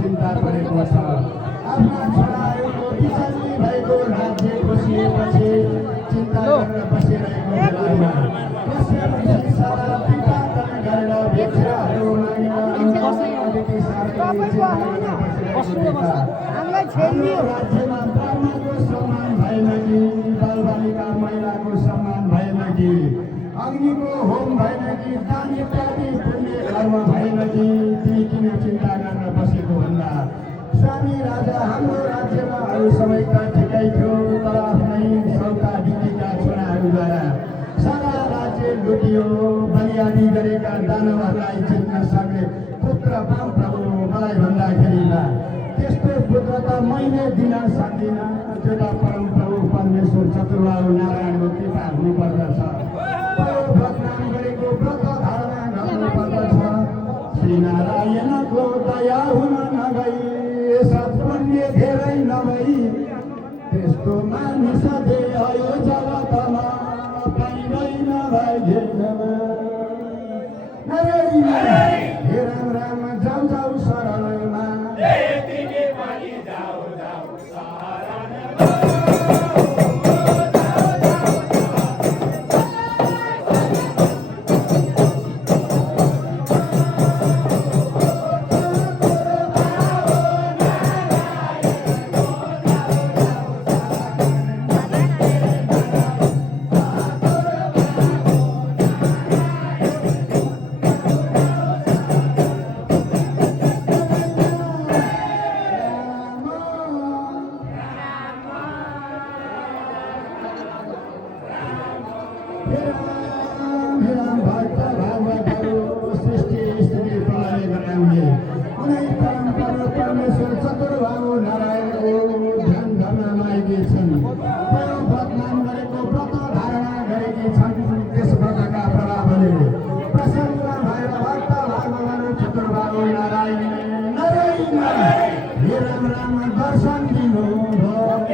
चिन्ता परेको छ आफ्ना छोराहरूको किसानी भएको राज्य बसिएपछि चिन्ता गरेर बसिरहेको बेलामा त्यसपछि सारा टीकाकरण गरेर भिक्षाहरू राज्यमा ब्राह्मणको सम्मान भएन कि बालबालिका महिलाको सम्मान भएन कि अग्निको होम भएन कि दान इत्यादि पुण्य कर्म भएन कि ती किन चिन्ता गरेर बसेको भन्दा स्वामी राजा हाम्रो राज्यमा अरू समयका ठिकै थियो तर आफ्नै सौका दिदीका छोराहरूद्वारा सारा राज्य लुटियो बलियादी गरेका दानवहरूलाई जित्न सक्ने पुत्र पाऊँ प्रभु मलाई भन्दाखेरिमा त्यस्तो पुत्र त मैले दिन सक्दिनँ त्यो त परम प्रभु परमेश्वर चतुर्बाहु नारायणको कृपा हुनुपर्दछ व्रतनाम गरेको व्रत धारणा गर्नुपर्दछ श्रीनारायणको दया हुन नगई सत्पुण्य धेरै नभई त्यस्तो मानिस देयो जगतमा पाइँदैन भाग्यमा हे राम राम जाऊ जाऊ शरणमा परमेश्वर चतुर्बाहु नारायणको ध्यान गर्न लागेकी छन् व्रतनाम गरेको व्रत धारणा गरेकी छन् त्यस व्रतका प्रभावले प्रसन्न भएर भक्त भगवान चतुर्बाहु नारायण नारायण हे राम राम दर्शन दिनुभयो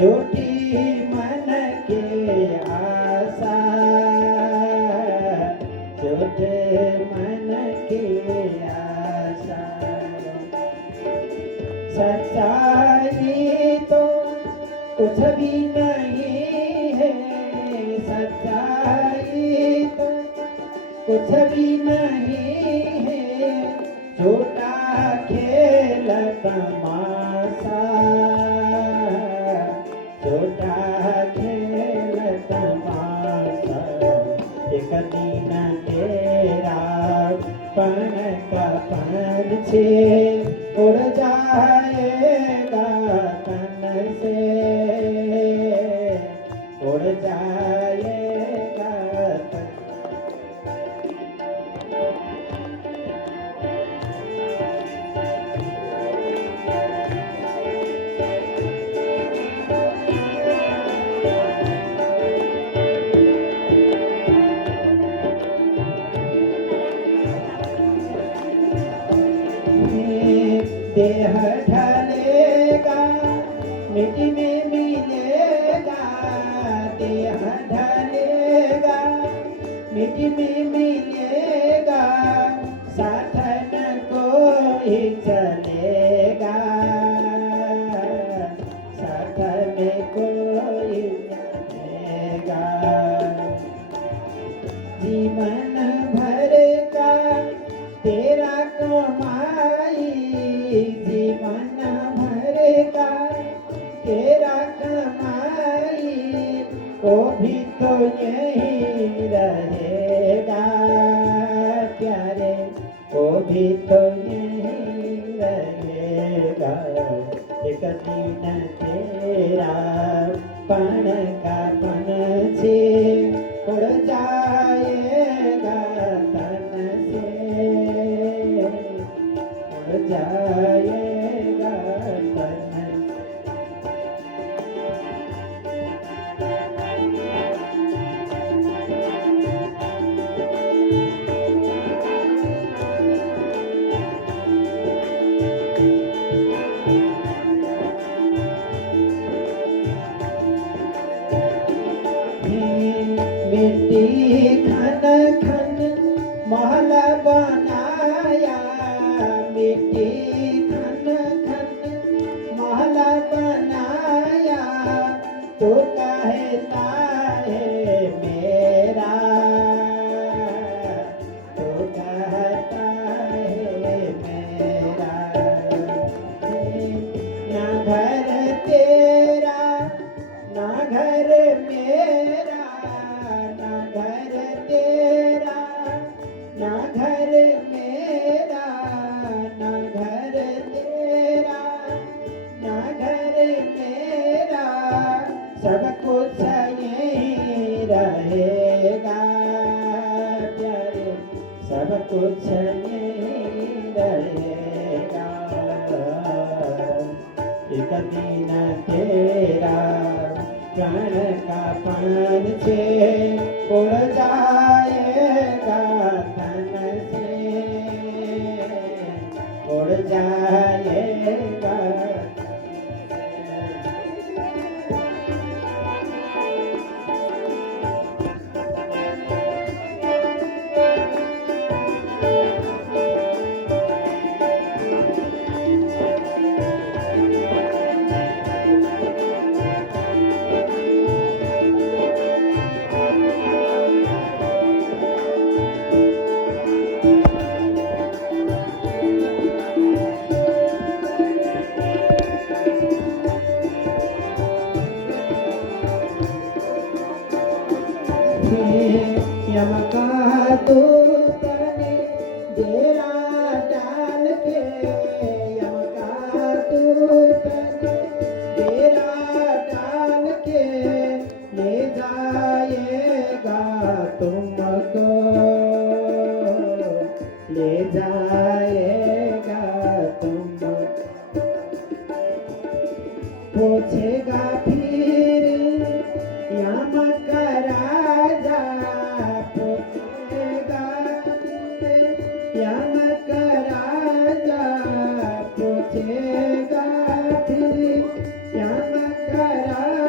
झूठी मन के आशा, झूठे मन के आशा। सच्चाई तो कुछ भी नहीं है, सच्चाई तो कुछ भी नहीं है, झूठा खेल तमाशा, झूठा खेल तमाशा। एक दिन तेरा पण का पंछी उड़ जाएगा तन से, उड़ जाएगा तन। देह ढलेगा मिट्टी में मिलेगा, देह ढलेगा मिट्टी में मिलेगा, साथ न कोई चलेगा, साथ में कोई चलेगा। जीवन भर का तेरा कमाई, जीवन भर का तेरा कमाई, वो भी तो यही रहेगा प्यारे, वो भी तो यही रहेगा। एक दिन तेरा पण का पंछी उड़ जाएगा तन से, उड़ जाएगा तन से। मिट्टी खन खन महल बनाया, मिट्टी खन खन महल बनाया, तो कहता है मेरा, तो कहता है मेरा। ना घर तेरा ना घर मेरा, ना घर तेरा ना घर मेरा, ना घर तेरा ना घर मेरा, सब कुछ यहीं रहेगा प्यारे, सब कुछ यहीं रहेगा। एक दिन तेरा प्राण का पंछी उड़ जाएगा तन से, उड़ जाएगा। यम का दूत ने डेरा डाल के, यम का दूत ने डेरा डाल के ले जाएगा तुमको, ले जाएगा तुमको। पूछेगा फिर यम का राजा, पूछेगा फिर यम का राजा, पूछेगा फिर यम का राजा।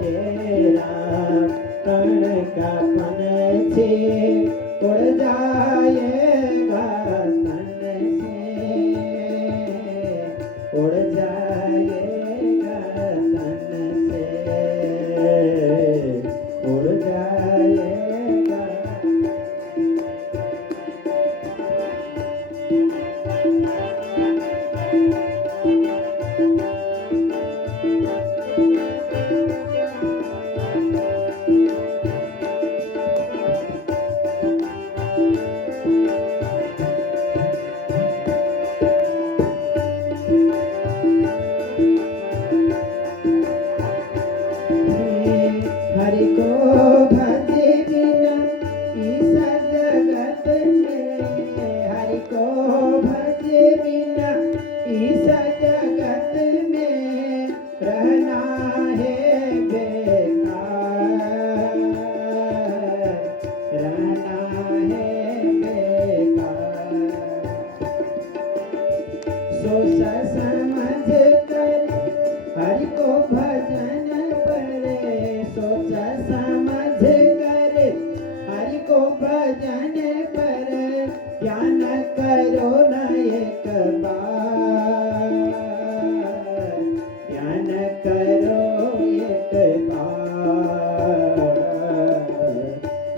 तेरा कण का पन से उड़ जाएगा तन से उड़ जाएगा तन से उड़ जाएगा हरि को भजे बिना इस जगत में हरि को भजे बिना इस जगत में रहना है बेकार रहना है बेकार सोच समझ कर हरि को भजन करे सोच समझ कर हरि को भजन कर ध्यान करो न एक बार ध्यान करो एक बार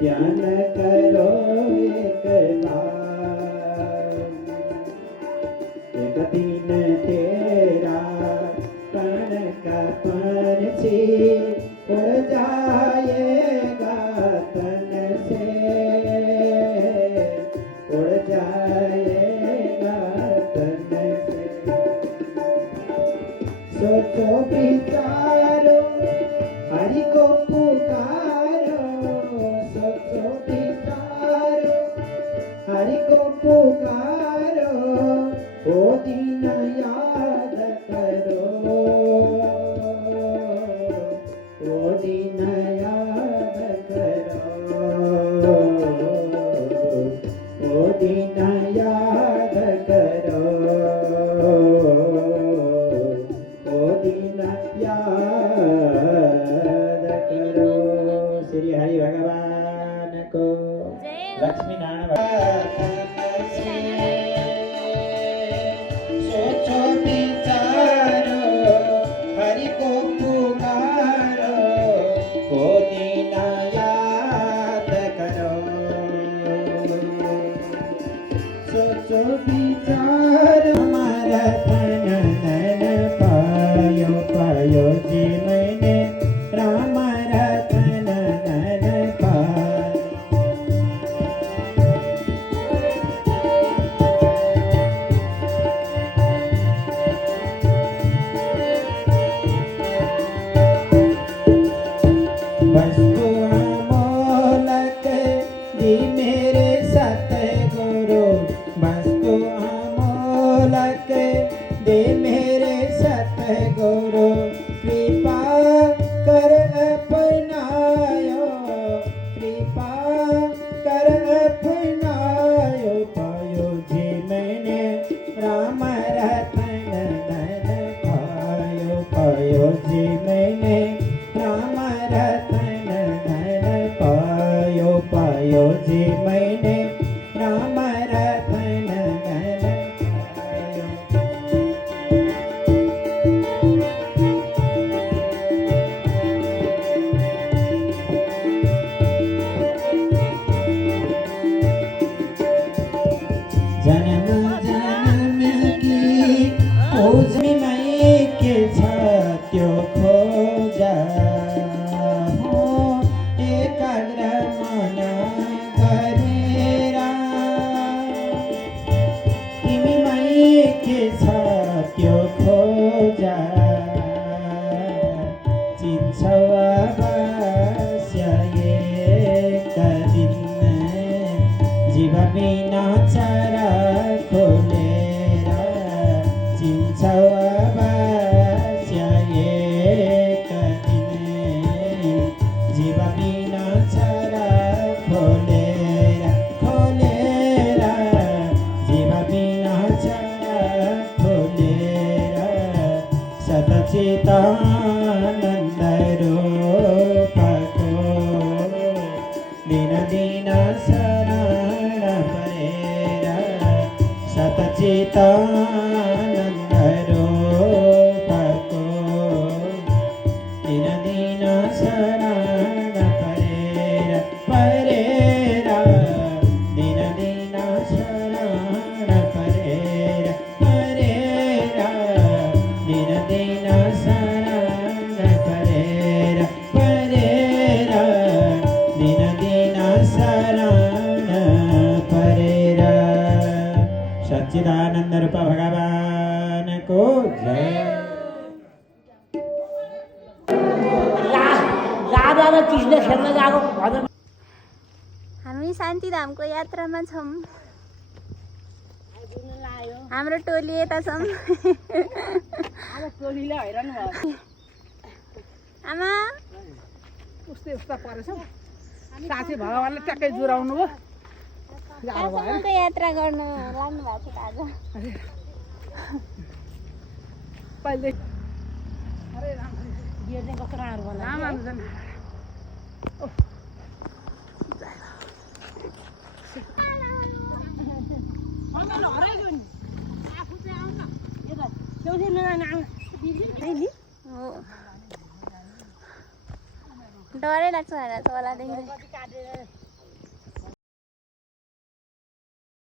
ध्यान करो एक बार एक दिन तेरा कण का पन से उड़ जाएगा तन से उड़ जाएगा तन से सोचो विचारो हरि को पुकारो सोचो विचारो हरि को पुकारो ओ दिन याद करो ओ दिन याद करो ओ दिन याद करो ओ दिन याद करो श्री हरि भगवान को लक्ष्मी नारायण सोचो विचारो हरि को पुकारो ओ दिन याद करो सोचो विचारो हमारा तन नन पायो पायो जी मैंने राम रतन नन पायो वस्तु अमोलक दी मेरे सतगुरु वस्तु अमोलक दे मेरे सतगुरु कृपा कर अपनायो कृपा कर अपनायो पायो जी मैंने राम रतन नन पायो जी मैंने राम रतन नन पायो जी मैंने राम रतन नन पायो जन्म जन्म की खोज में के छात्यो खोजा हो एकाग्र मन करेरा तिमी मई के छात्यो खोजा चिन्छौ अवश्य एक दिन जीव बिना चरा खोलेर चिन्छौ अवश्य एक दिन जीव बिना चरा खोलेर जीव बिना चरा खोलेर सतचितानन्द रूप दिन शरण परेर सतचितानन्द रूपको दिन दिन शरण परेर दिन दिन शरण परेर दिन दिन शरण परेर दिन दिन शरण परेर सच्चिदानन्द रूप भगवानको जय। राधा र कृष्ण खेल्न गएको भजन हामी शान्तिधामको यात्रामा छौँ। हाम्रो टोली यता छौँ। टोलीले हैरान भयो आमा उस्तै उस्ता परेछ साथी भगवान्ले ट्याक्कै जुराउनु भयो गाह्रो भयो कहाँसम्मको यात्रा गर्नु लाग्नु भएको छ आज? पहिले यो चाहिँ कस्तो राम्रो बनायो हो डरै लाग्छ होला देखेर।